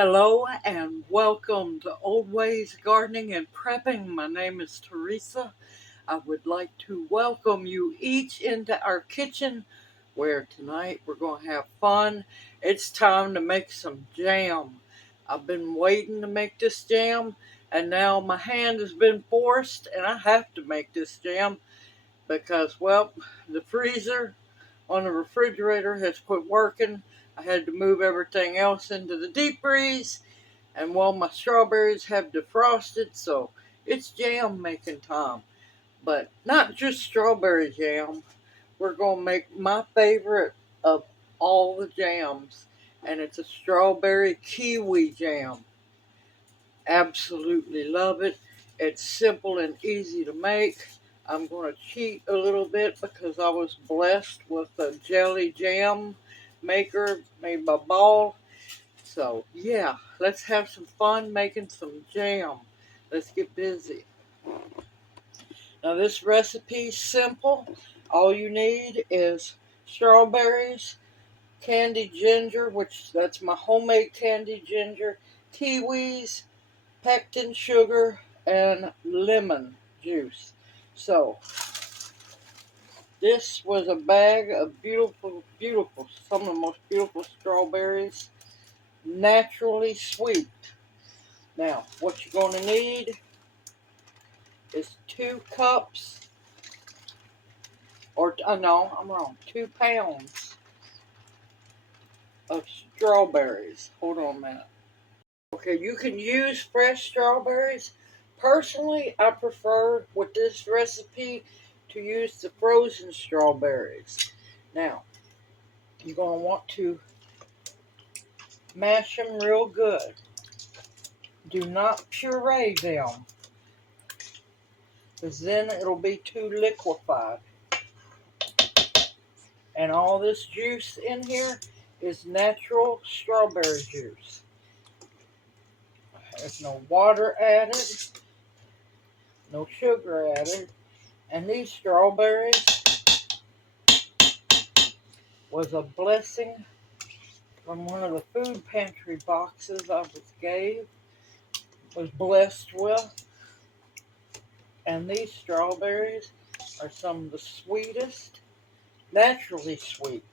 Hello and welcome to Old Ways Gardening and Prepping. My name is Teresa. I would like to welcome you each into our kitchen where tonight we're going to have fun. It's time to make some jam. I've been waiting to make this jam and now my hand has been forced and I have to make this jam because, well, the freezer on the refrigerator has quit working. I had to move everything else into the deep freeze. And while my strawberries have defrosted, so it's jam making time. But not just strawberry jam. We're going to make my favorite of all the jams. And it's a strawberry kiwi jam. Absolutely love it. It's simple and easy to make. I'm going to cheat a little bit because I was blessed with a jelly jam maker made by Ball. So, yeah, let's have some fun making some jam. Let's get busy. Now, this recipe's simple. All you need is strawberries, candied ginger, which that's my homemade candied ginger, kiwis, pectin sugar, and lemon juice. So, this was a bag of beautiful, some of the most beautiful strawberries, naturally sweet. Now, what you're going to need is 2 cups, or no, I'm wrong, 2 pounds of strawberries. Hold on a minute. Okay, you can use fresh strawberries. Personally, I prefer with this recipe to use the frozen strawberries. Now, you're going to want to mash them real good. Do not puree them, because then it'll be too liquefied. And all this juice in here is natural strawberry juice. There's no water added, no sugar added. And these strawberries was a blessing from one of the food pantry boxes I was blessed with. And these strawberries are some of the sweetest, naturally sweet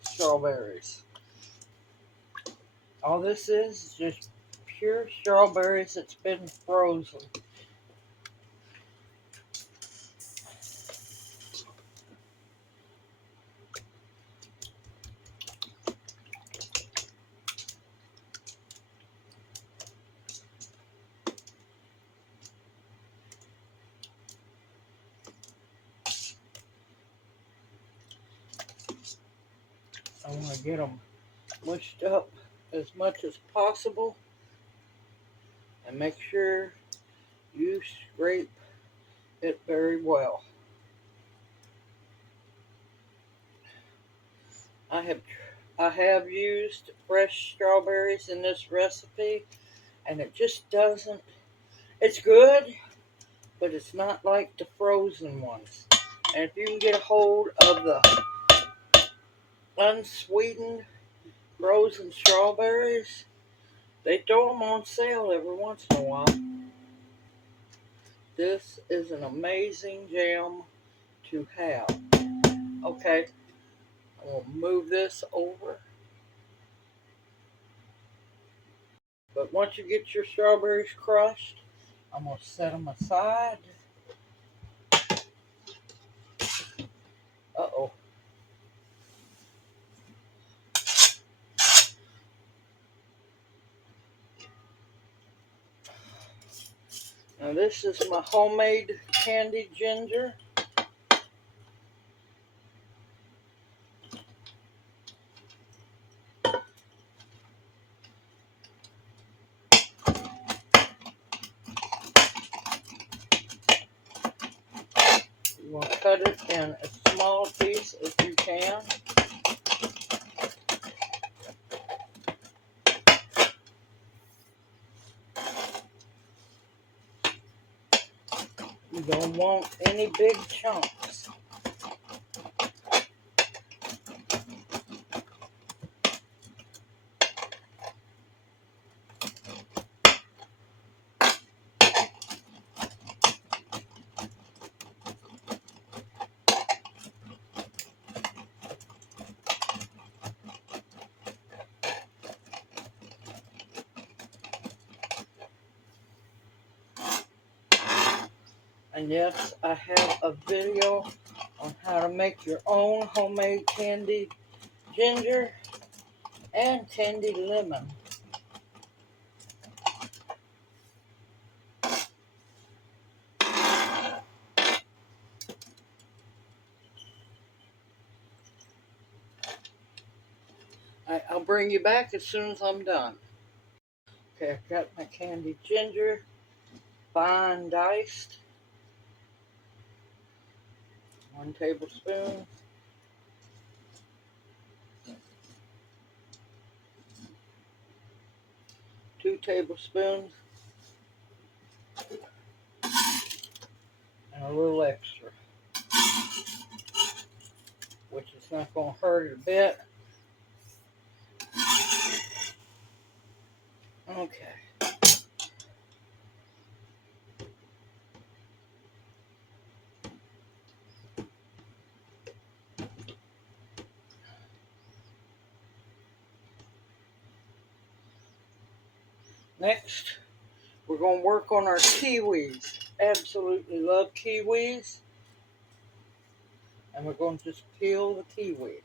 strawberries. All this is just pure strawberries that's been frozen. I want to get them mushed up as much as possible and make sure you scrape it very well. I have used fresh strawberries in this recipe, and it just doesn't. It's good, but it's not like the frozen ones. And if you can get a hold of the unsweetened frozen strawberries, they throw them on sale every once in a while. This is an amazing jam to have. Okay, I'm going to move this over. But once you get your strawberries crushed, I'm going to set them aside. Uh-oh. Now this is my homemade candied ginger. You want to cut it in as small a piece as you can. You don't want any big chunks. And yes, I have a video on how to make your own homemade candied ginger and candied lemon. I'll bring you back as soon as I'm done. Okay, I've got my candied ginger, fine diced, 1 tablespoon. 2 tablespoons, and a little extra, which is not going to hurt it a bit. Okay. Next, we're going to work on our kiwis. Absolutely love kiwis. And we're going to just peel the kiwi.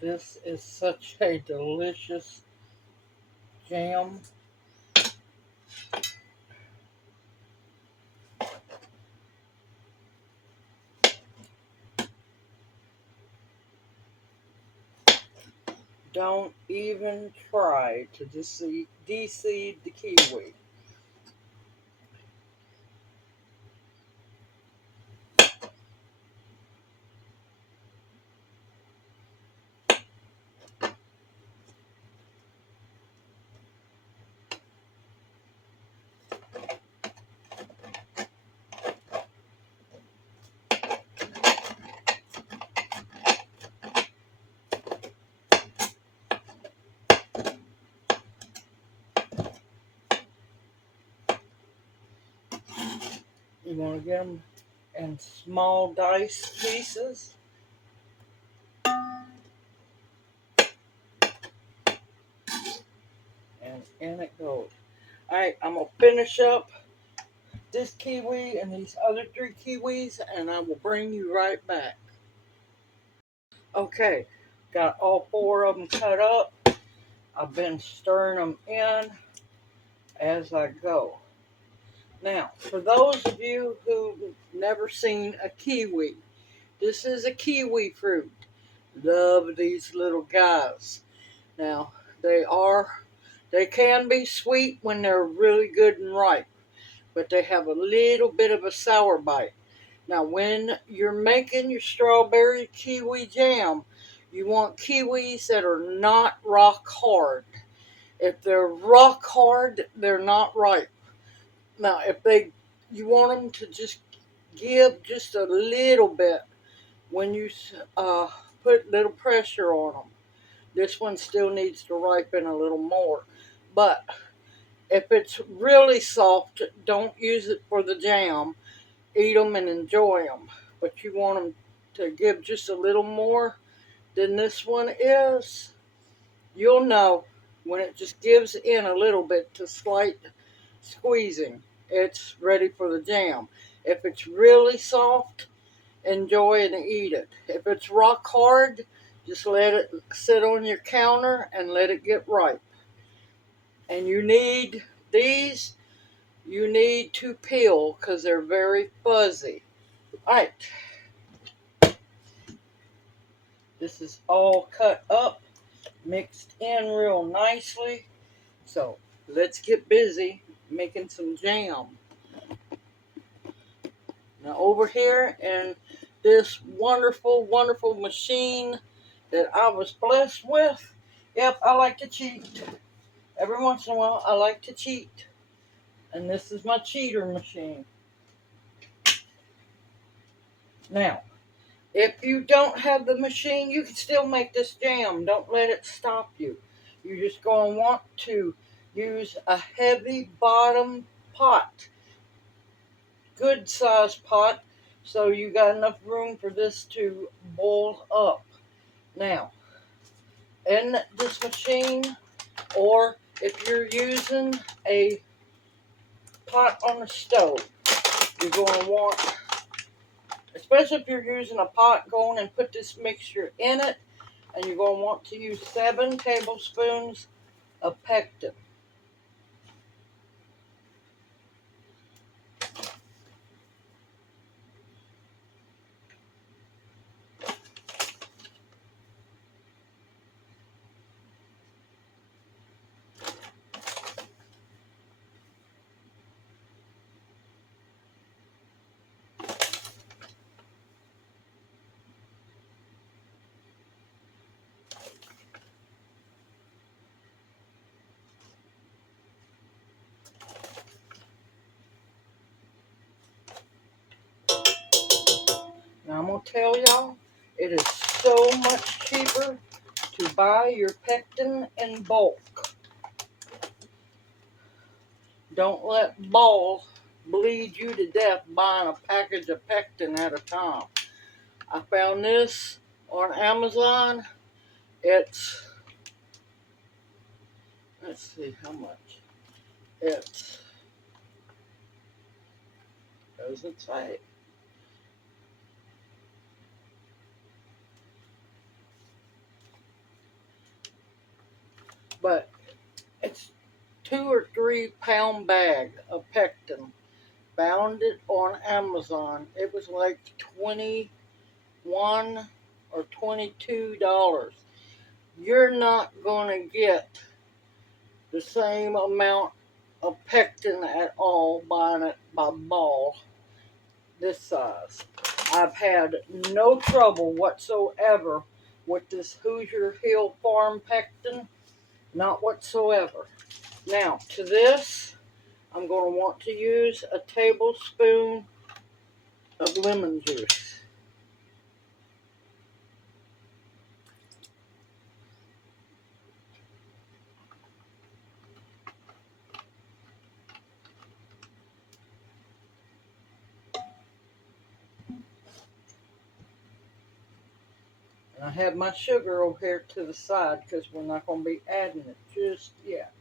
This is such a delicious jam. Don't even try to de-seed the kiwi. You want to get them in small diced pieces. And in it goes. Alright, I'm going to finish up this kiwi and these other 3 kiwis, and I will bring you right back. Okay, got all 4 of them cut up. I've been stirring them in as I go. Now, for those of you who've never seen a kiwi, this is a kiwi fruit. Love these little guys. Now, they can be sweet when they're really good and ripe, but they have a little bit of a sour bite. Now, when you're making your strawberry kiwi jam, you want kiwis that are not rock hard. If they're rock hard, they're not ripe. Now, you want them to just give just a little bit when you put little pressure on them. This one still needs to ripen a little more. But if it's really soft, don't use it for the jam. Eat them and enjoy them. But you want them to give just a little more than this one is. You'll know when it just gives in a little bit to slight squeezing. It's ready for the jam. If it's really soft, enjoy and eat it. If it's rock hard, just let it sit on your counter and let it get ripe. And you need to peel because they're very fuzzy. Alright, this is all cut up, mixed in real nicely. So let's get busy making some jam. Now over here in this wonderful, wonderful machine that I was blessed with. Yep, I like to cheat. Every once in a while, I like to cheat. And this is my cheater machine. Now, if you don't have the machine, you can still make this jam. Don't let it stop you. You're just going to want to use a heavy bottom pot, good size pot, so you got enough room for this to boil up. Now, in this machine, or if you're using a pot on the stove, you're going to want, especially if you're using a pot, go on and put this mixture in it, and you're going to want to use 7 tablespoons of pectin. Now I'm going to tell y'all, it is so much cheaper to buy your pectin in bulk. Don't let balls bleed you to death buying a package of pectin at a time. I found this on Amazon. It's, let's see how much. It's, doesn't say. But it's 2 or 3 pound bag of pectin. Found it on Amazon. It was like $21 or $22. You're not going to get the same amount of pectin at all buying it by ball this size. I've had no trouble whatsoever with this Hoosier Hill Farm pectin. Not whatsoever. Now, to this, I'm going to want to use a tablespoon of lemon juice. And I have my sugar over here to the side because we're not going to be adding it just yet.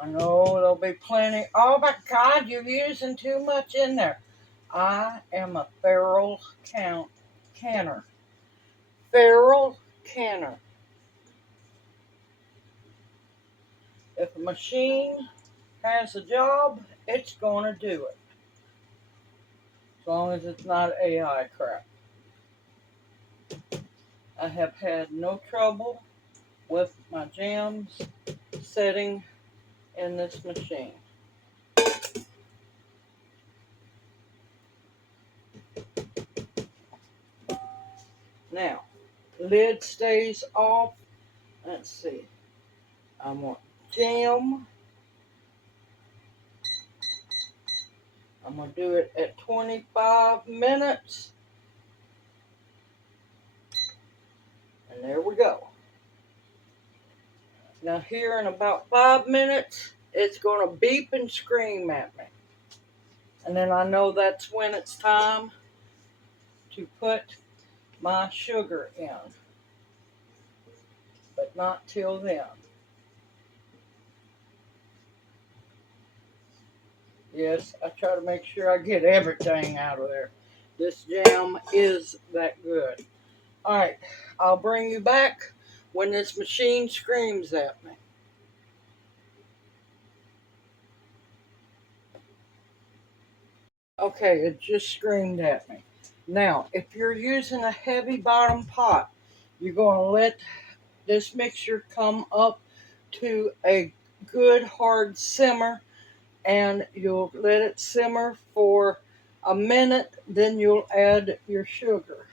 I know there'll be plenty. Oh my God, you're using too much in there. I am a feral canner. Feral canner. If a machine has a job, it's going to do it. As long as it's not AI crap. I have had no trouble with my jams setting in this machine. Now, lid stays off. Let's see. I want jam. I'm going to do it at 25 minutes. And there we go. Now here in about 5 minutes, it's going to beep and scream at me. And then I know that's when it's time to put my sugar in. But not till then. Yes, I try to make sure I get everything out of there. This jam is that good. All right, I'll bring you back when this machine screams at me. Okay, it just screamed at me. Now, if you're using a heavy bottom pot, you're going to let this mixture come up to a good hard simmer, and you'll let it simmer for a minute, then you'll add your sugar.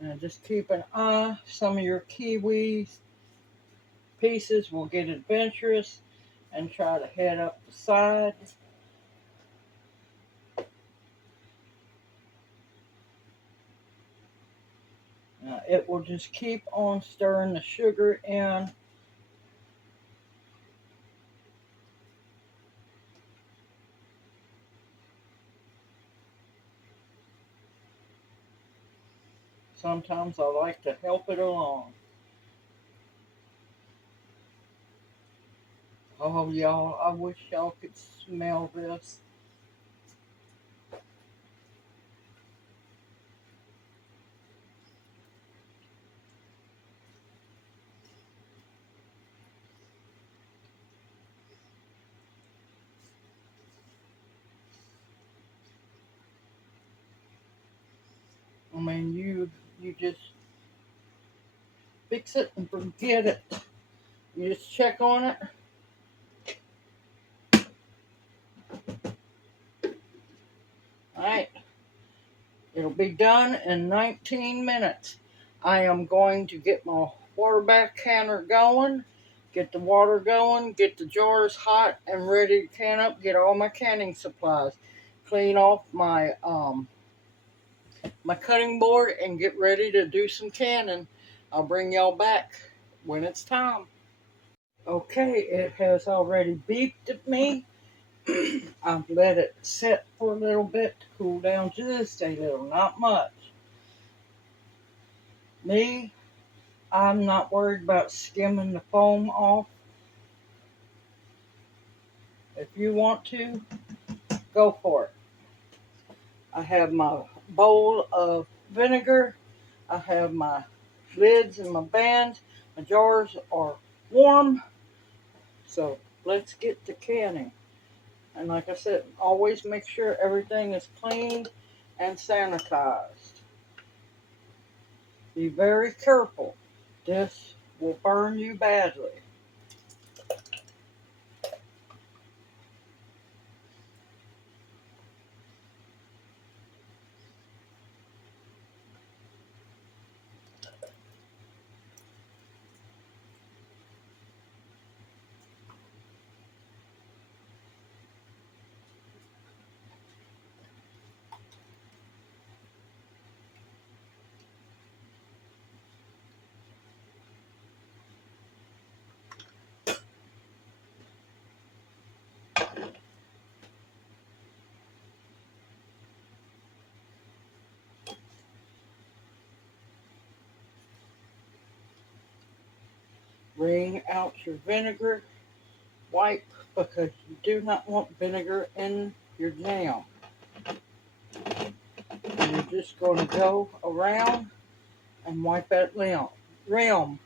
Now just keep an eye. Some of your kiwi pieces will get adventurous and try to head up the side. Now it will just keep on stirring the sugar in. Sometimes I like to help it along. Oh, y'all, I wish y'all could smell this. I mean, you just fix it and forget it. You just check on it. All right, it'll be done in 19 minutes. I am going to get my water bath canner going, get the water going, get the jars hot and ready to can up, get all my canning supplies, clean off my cutting board, and get ready to do some canning. I'll bring y'all back when it's time. Okay, it has already beeped at me. I've let it sit for a little bit to cool down just a little, not much. Me, I'm not worried about skimming the foam off. If you want to, go for it. I have my bowl of vinegar. I have my lids and my bands. My jars are warm. So let's get to canning. And like I said, always make sure everything is cleaned and sanitized. Be very careful. This will burn you badly. Wring out your vinegar wipe because you do not want vinegar in your jam. And you're just going to go around and wipe that rim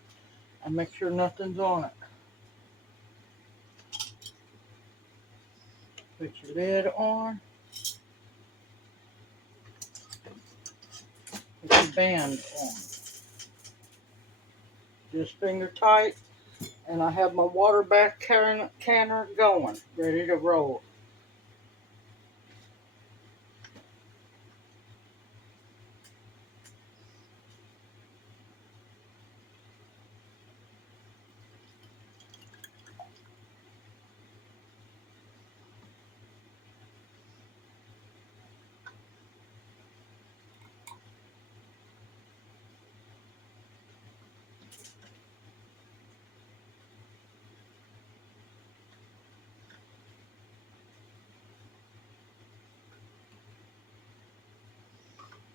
and make sure nothing's on it. Put your lid on. Put your band on. Just finger tight. And I have my water bath canner going, ready to roll.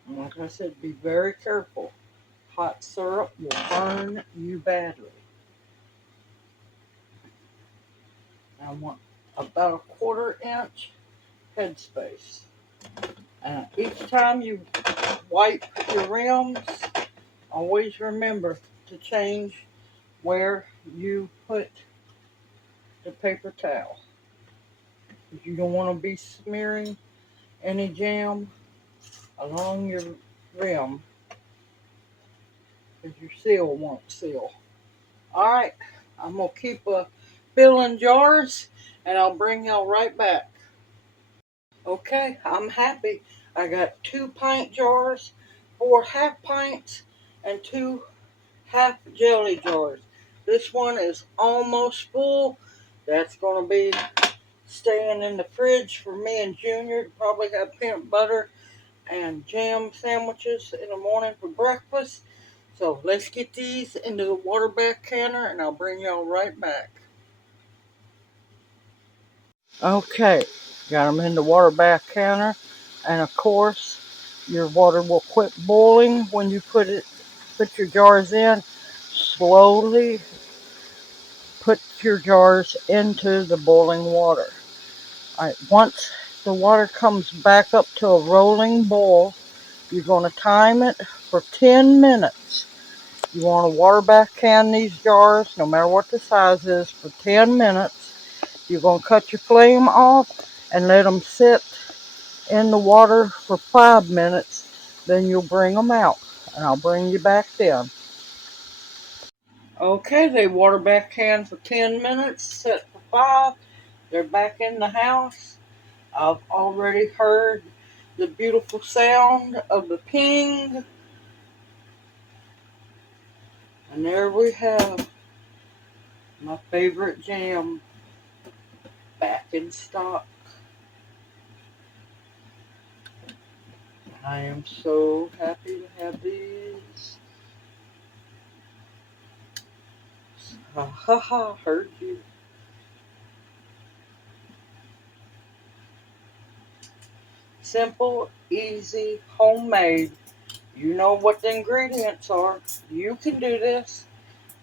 And like I said, be very careful. Hot syrup will burn you badly. I want about a 1/4 inch headspace. And each time you wipe your rims, always remember to change where you put the paper towel. You don't want to be smearing any jam along your rim because your seal won't seal. Alright, I'm going to keep filling jars and I'll bring y'all right back. Okay, I'm happy. I got 2 pint jars, 4 half pints, and 2 half jelly jars. This one is almost full. That's going to be staying in the fridge for me and Junior to probably have peanut butter and jam sandwiches in the morning for breakfast. So let's get these into the water bath canner and I'll bring y'all right back. Okay, got them in the water bath canner, and of course your water will quit boiling when you put your jars in. Slowly put your jars into the boiling water. Alright, once the water comes back up to a rolling boil, you're going to time it for 10 minutes. You want to water bath can these jars, no matter what the size is, for 10 minutes. You're going to cut your flame off and let them sit in the water for 5 minutes. Then you'll bring them out, and I'll bring you back then. Okay, they water bath can for 10 minutes, set for 5. They're back in the house. I've already heard the beautiful sound of the ping. And there we have my favorite jam back in stock. I am so happy to have these. Ha ha ha, heard you. Simple, easy, homemade. You know what the ingredients are. You can do this.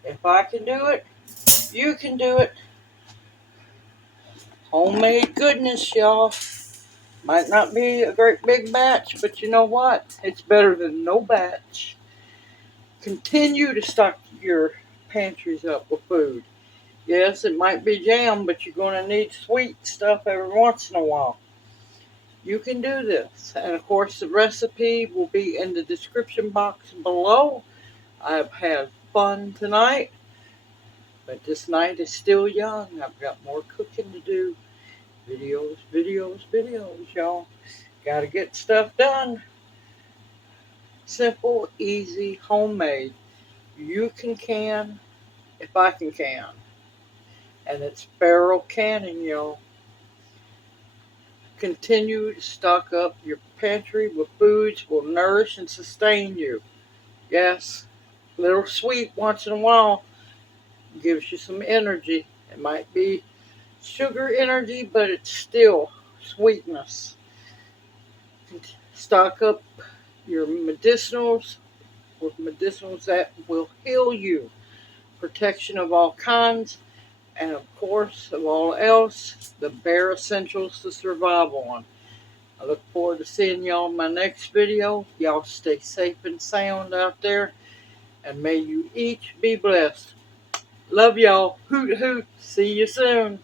If I can do it, you can do it. Homemade goodness, y'all. Might not be a great big batch, but you know what? It's better than no batch. Continue to stock your pantries up with food. Yes, it might be jam, but you're going to need sweet stuff every once in a while. You can do this. And of course, the recipe will be in the description box below. I've had fun tonight, but this night is still young. I've got more cooking to do. Videos, videos, videos, y'all. Gotta get stuff done. Simple, easy, homemade. You can if I can. And it's barrel canning, y'all. Continue to stock up your pantry with foods will nourish and sustain you. Yes, a little sweet once in a while gives you some energy. It might be sugar energy, but it's still sweetness. Stock up your medicinals with medicinals that will heal you. Protection of all kinds, and of course, of all else, the bare essentials to survive on. I look forward to seeing y'all in my next video. Y'all stay safe and sound out there, and may you each be blessed. Love y'all. Hoot hoot. See you soon.